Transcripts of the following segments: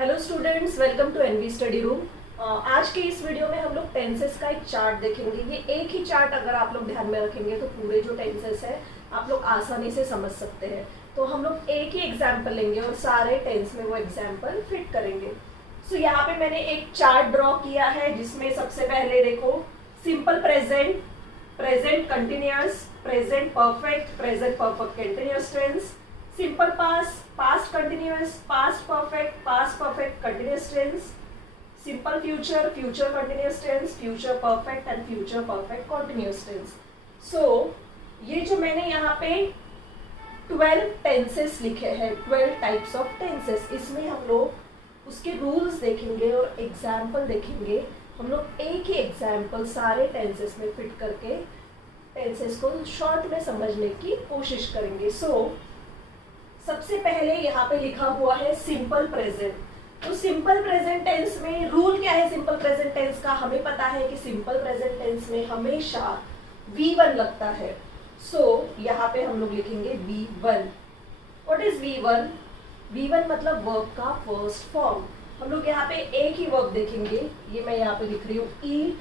Hello students, welcome to NV study room. आज के इस वीडियो में हम लोग टेंसेस का एक चार्ट देखेंगे। ये एक ही चार्ट अगर आप लोग ध्यान में रखेंगे तो पूरे जो टेंसेस है आप लोग आसानी से समझ सकते हैं। तो हम लोग एक ही एग्जाम्पल लेंगे और सारे टेंस में वो एग्जाम्पल फिट करेंगे। सो यहाँ पे मैंने एक चार्ट ड्रॉ किया है जिसमें सबसे पहले देखो simple present, present continuous, present perfect, present perfect continuous tense, simple past, past continuous, past perfect continuous tense, simple future, future continuous tense, future perfect and future perfect continuous tense. So ये जो मैंने यहाँ पे 12 tenses लिखे हैं, 12 types of tenses, इसमें हम लोग उसके रूल्स देखेंगे और एग्जाम्पल देखेंगे। हम लोग एक ही एग्जाम्पल सारे टेंसेस में फिट करके टेंसेस को शॉर्ट में समझने की कोशिश करेंगे। सबसे पहले यहाँ पे लिखा हुआ है सिंपल प्रेजेंट। तो सिंपल प्रेजेंट टेंस में रूल क्या है? सिंपल प्रेजेंट टेंस का हमें पता है कि सिंपल प्रेजेंट टेंस में हमेशा V1 लगता है। यहाँ पे हम लोग लिखेंगे V1। What is V1? V1 मतलब वर्ब का फर्स्ट फॉर्म। हम लोग यहाँ पे एक ही वर्ब देखेंगे, ये मैं यहाँ पे लिख रही हूँ eat,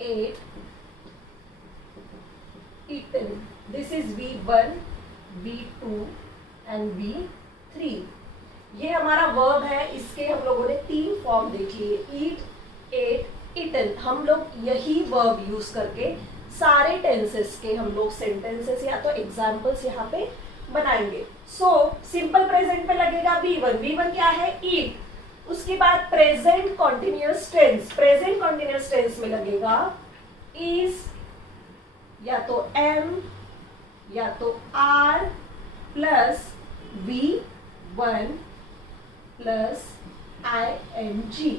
ate, eaten. This is V1, V2 and V3। ये हमारा वर्ब है, इसके हम लोगों ने 3 फॉर्म देख लिए, ईट, एट, ईटन। हम लोग यही वर्ब यूज करके सारे टेंसेस के हम लोग सेंटेंसेस या तो एग्जाम्पल्स यहाँ पे बनाएंगे। सिंपल प्रेजेंट पे लगेगा V1। V1 क्या है? ईट। उसके बाद present continuous tense, present continuous tense में लगेगा इज या तो एम या तो are plus V1 plus ING।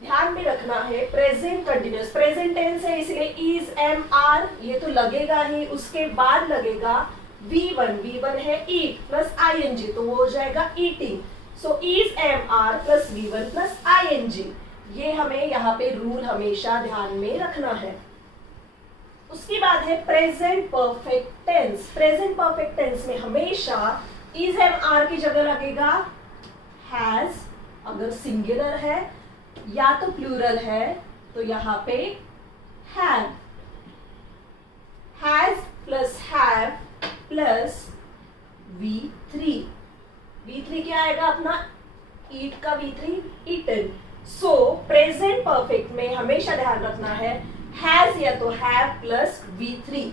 ध्यान में रखना है प्रेजेंट कंटिन्यूअस, प्रेजेंट टेंस है इसलिए इज, एम, आर ये तो लगेगा ही। उसके बाद लगेगा V1, V1 है ईट प्लस ING, तो वो हो जाएगा eating. Is, am, are plus V1 plus ING। ये हमें यहाँ पे रूल हमेशा ध्यान में रखना है। उसके बाद है present perfect tense. Present perfect tense में हमेशा इज, एम, आर की जगह लगेगा हैज, अगर सिंगुलर है, या तो प्लूरल है तो यहाँ पे have, has plus have plus V3। V3 क्या आएगा अपना? ईट का V3, ईटन। प्रेजेंट परफेक्ट में हमेशा ध्यान रखना है हैज या तो हैव प्लस V3।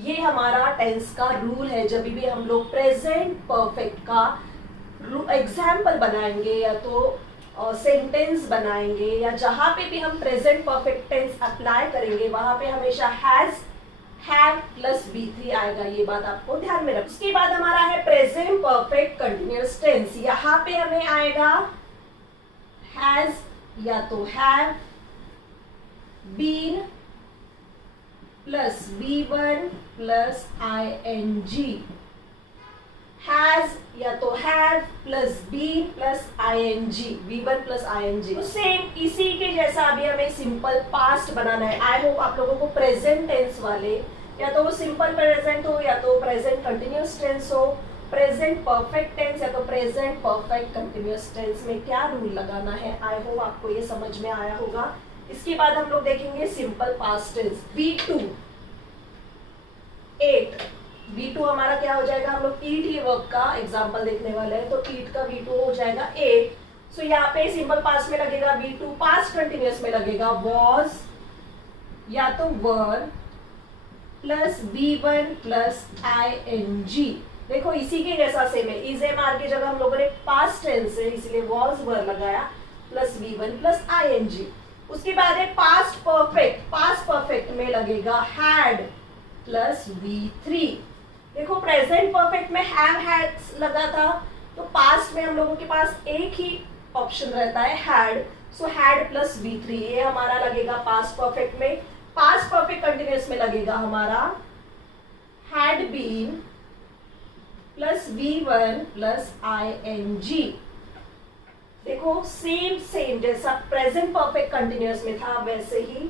ये हमारा टेंस का रूल है। जब भी हम लोग प्रेजेंट परफेक्ट का एग्जाम्पल बनाएंगे या तो सेंटेंस बनाएंगे या जहां पे भी हम प्रेजेंट परफेक्ट टेंस अप्लाई करेंगे वहां पे हमेशा हैज, हैव प्लस V3 आएगा। ये बात आपको ध्यान में रखना। उसके बाद हमारा है प्रेजेंट परफेक्ट कंटिन्यूअस टेंस। यहाँ पे हमें आएगा हैज या तो have been plus V1 plus ING, has या तो have plus been plus ING, V1 plus ING। तो सेम इसी के जैसा अभी हमें सिंपल पास्ट बनाना है। आई होप आप लोगों को प्रेजेंट टेंस वाले या तो वो सिंपल प्रेजेंट हो या तो प्रेजेंट कंटिन्यूअस टेंस हो, प्रेजेंट परफेक्ट टेंस या तो प्रेजेंट परफेक्ट कंटिन्यूअस टेंस में क्या रूल लगाना है, आई होप आपको ये समझ में आया होगा। इसके बाद हम लोग देखेंगे simple past tense. V2 8, V2 हमारा क्या हो जाएगा? हम लोग ईट ये वर्ब का एग्जांपल देखने वाले हैं, तो ईट का V2 हो जाएगा 8। यहाँ पे सिंपल पास्ट में लगेगा V2, पास्ट कंटिन्यूअस में लगेगा was या तो वर प्लस V1 प्लस ING। देखो इसी के जैसा सेम है, इज, एम, आर की जगह हम लोगों ने पास्ट टेंस है इसलिए was वर लगाया प्लस V1 प्लस ING। उसके बाद है पास्ट परफेक्ट। पास्ट परफेक्ट में लगेगा हैड प्लस V3। देखो प्रेजेंट परफेक्ट में हैव, हैड लगा था, तो पास्ट में हम लोगों के पास एक ही ऑप्शन रहता है हैड, हैड प्लस V3। ये हमारा लगेगा पास्ट परफेक्ट में। पास्ट परफेक्ट कंटिन्यूअस में लगेगा हमारा had been plus V1 plus ING। देखो सेम जैसा प्रेजेंट परफेक्ट कंटिन्यूअस में था वैसे ही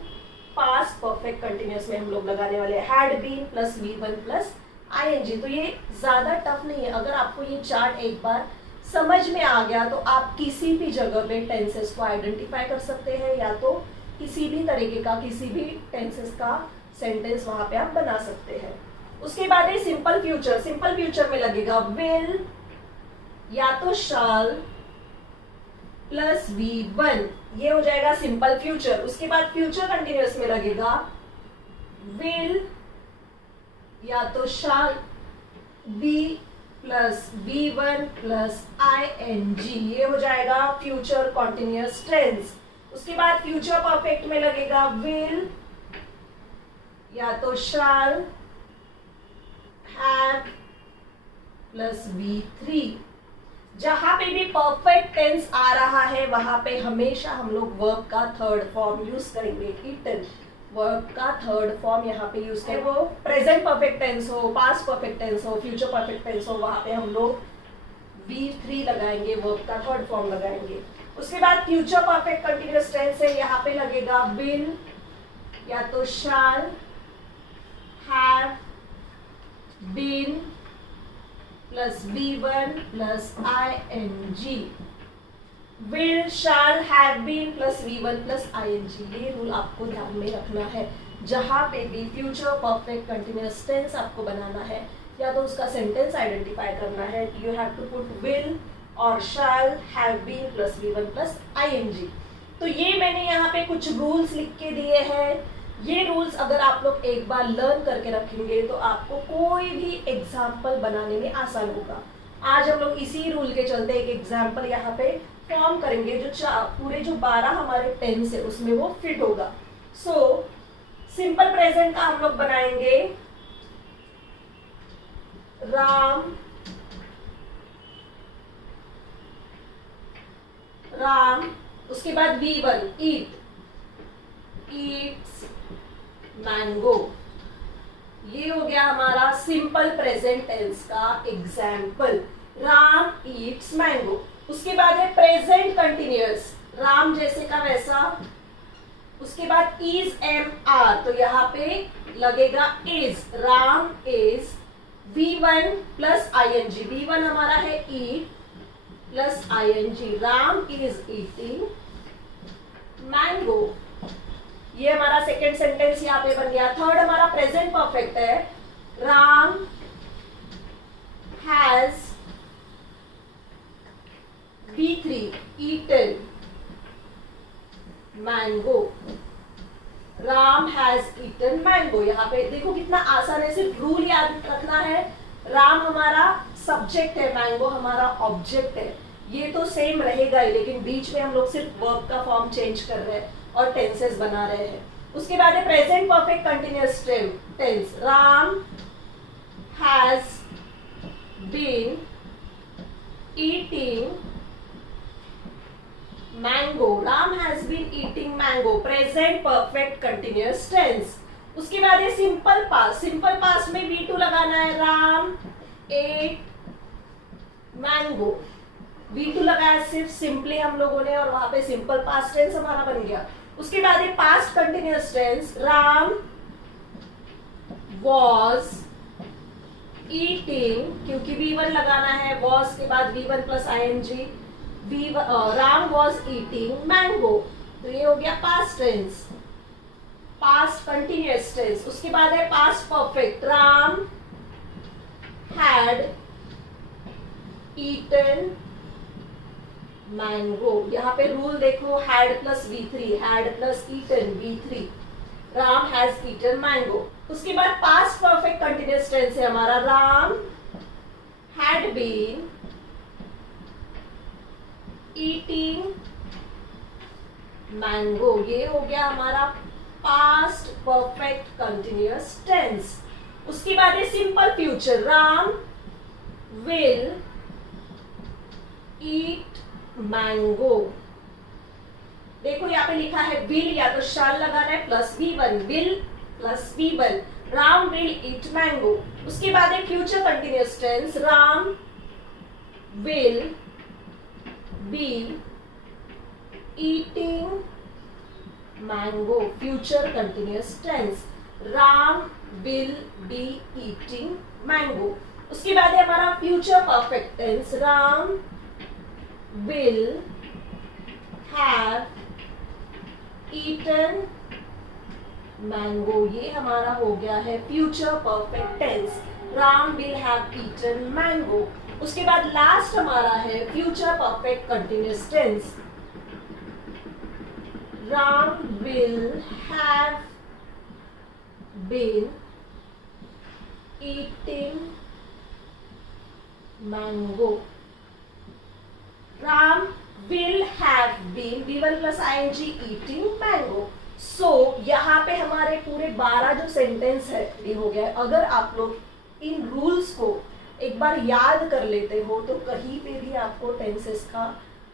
पास्ट परफेक्ट कंटिन्यूअस में हम लोग लगाने वाले had been plus V1 plus ING। तो ये ज्यादा टफ नहीं है। अगर आपको ये चार्ट एक बार समझ में आ गया तो आप किसी भी जगह पे टेंसेस को आइडेंटिफाई कर सकते हैं, या तो किसी भी तरीके का किसी भी टेंसेस का सेंटेंस वहां पे आप बना सकते हैं। उसके बाद है सिंपल फ्यूचर। सिंपल फ्यूचर में लगेगा विल या तो शैल प्लस V1, ये हो जाएगा सिंपल फ्यूचर। उसके बाद फ्यूचर कंटिन्यूअस में लगेगा विल या तो shall be plus V1 plus ING, ये हो जाएगा फ्यूचर कॉन्टिन्यूअस टेंस। उसके बाद फ्यूचर परफेक्ट में लगेगा विल या तो शैल हैव प्लस V3। जहां पे भी परफेक्ट टेंस आ रहा है वहां पे हमेशा हम लोग वर्ब का थर्ड फॉर्म यूज करेंगे। इटन वर्ब का थर्ड फॉर्म यहाँ पे यूज करें, वो प्रेजेंट परफेक्ट टेंस हो, पास्ट परफेक्ट टेंस हो, फ्यूचर परफेक्ट टेंस हो, वहां पे हम लोग V3 लगाएंगे, वर्ब का थर्ड फॉर्म लगाएंगे। उसके बाद फ्यूचर परफेक्ट कंटिन्यूअस टेंस है, यहाँ पे लगेगा विल या तो shall have been plus V1 plus ING। Will shall have been plus V1 plus ING, ये रूल आपको ध्यान में रखना है। जहां पे भी फ्यूचर परफेक्ट कंटिन्यूअस टेंस आपको बनाना है या तो उसका सेंटेंस आइडेंटिफाई करना है, you have to put will और shall have been plus V1 plus ING। तो ये मैंने यहाँ पे कुछ रूल्स लिख के दिए हैं। ये रूल्स अगर आप लोग एक बार लर्न करके रखेंगे तो आपको कोई भी एग्जाम्पल बनाने में आसान होगा। आज हम लोग इसी रूल के चलते एक एग्जाम्पल यहाँ पे फॉर्म करेंगे जो पूरे जो 12 हमारे टेंस है उसमें वो फिट होगा। सो सिंपल प्रेजेंट का हम लोग बनाएंगे राम, उसके बाद V1 ईट्स मैंगो। ये हो गया हमारा सिंपल प्रेजेंट टेंस का एग्जाम्पल, राम ईट्स मैंगो। उसके बाद है प्रेजेंट कंटिन्यूअस, राम जैसे का वैसा। उसके बाद इज MR, तो यहाँ पे लगेगा is, Ram is V1 plus ING। V1 हमारा है eat plus ING, Ram is eating mango. ये हमारा सेकेंड सेंटेंस यहाँ पे बन गया। थर्ड हमारा प्रेजेंट परफेक्ट है, Ram has V3 eaten mango, Ram has eaten mango. यहाँ पे देखो कितना आसान है, सिर्फ रूल याद रखना है। राम हमारा सब्जेक्ट है, मैंगो हमारा ऑब्जेक्ट है। ये तो सेम रहेगा ही, लेकिन बीच में हम लोग सिर्फ वर्ब का फॉर्म चेंज कर रहे हैं और टेंसेस बना रहे हैं। उसके बाद है present perfect continuous tense, Ram has been eating mango, Ram has been eating mango, present perfect continuous tense. उसके बाद है सिंपल पास्ट। सिंपल पास्ट में V2 लगाना है, राम एट मैंगो। V2 लगाया सिर्फ सिंपली हम लोगों ने, और वहां पे सिंपल पास्ट टेंस हमारा बन गया। उसके बाद है past continuous tense, Ram was eating, क्योंकि V1 लगाना है, वॉज के बाद V1 plus ING, Ram was eating mango. तो ये हो गया past tense, past continuous tense. उसके बाद है past perfect, Ram had eaten mango. यहाँ पे रूल देखो, had plus V3, had plus eaten V3, Ram has eaten mango. उसके बाद पास्ट परफेक्ट कंटिन्यूअस टेंस है हमारा, Ram had been eating mango. ये हो गया हमारा पास्ट परफेक्ट कंटिन्यूअस टेंस। उसके बाद है simple future, Ram will eat mango. देखो यहाँ पे लिखा है विल या तो शैल लगाना है plus V1, will plus V1, Ram will eat mango. उसके बाद है future continuous tense, Ram will be eating mango, future continuous tense, Ram will be eating mango. उसके बाद है हमारा future perfect tense, Ram will have eaten mango, ये हमारा हो गया है future perfect tense. Ram will have eaten mango. उसके बाद लास्ट हमारा है future perfect continuous tense. Ram will have been eating mango. Ram will have been V1 plus ing eating mango। सो यहाँ पे हमारे पूरे 12 जो सेंटेंस है ये हो गया है। अगर आप लोग इन रूल्स को एक बार याद कर लेते हो तो कहीं पे भी आपको टेंसेस का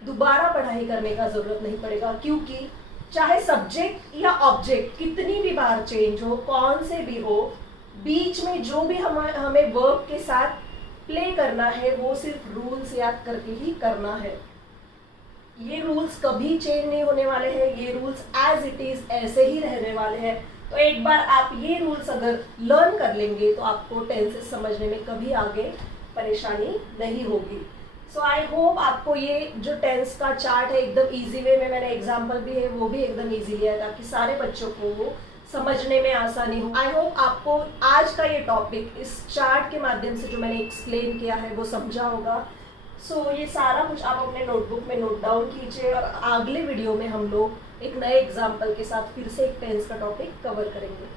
दोबारा पढ़ाई करने का जरूरत नहीं पड़ेगा, क्योंकि चाहे सब्जेक्ट या ऑब्जेक्ट कितनी भी बार चेंज हो, कौन से भी हो, बीच में जो भी हमें वर्ब के साथ प्ले करना है वो सिर्फ रूल्स याद करके ही करना है। ये रूल्स कभी चेंज नहीं होने वाले हैं, ये रूल्स एज इट इज ऐसे ही रहने वाले हैं। तो एक बार आप ये रूल्स अगर लर्न कर लेंगे तो आपको टेंसेस समझने में कभी आगे परेशानी नहीं होगी। सो आई होप आपको ये जो टेंस का चार्ट है एकदम इजी वे में, मैंने एग्जांपल भी है वो भी एकदम इजी लिया है ताकि सारे बच्चों को वो समझने में आसानी हो। आई होप आपको आज का ये टॉपिक इस चार्ट के माध्यम से जो मैंने एक्सप्लेन किया है वो समझा होगा। सो ये सारा कुछ आप अपने नोटबुक में नोट डाउन कीजिए और अगले वीडियो में हम लोग एक नए एग्जाम्पल के साथ फिर से एक टेंस का टॉपिक कवर करेंगे।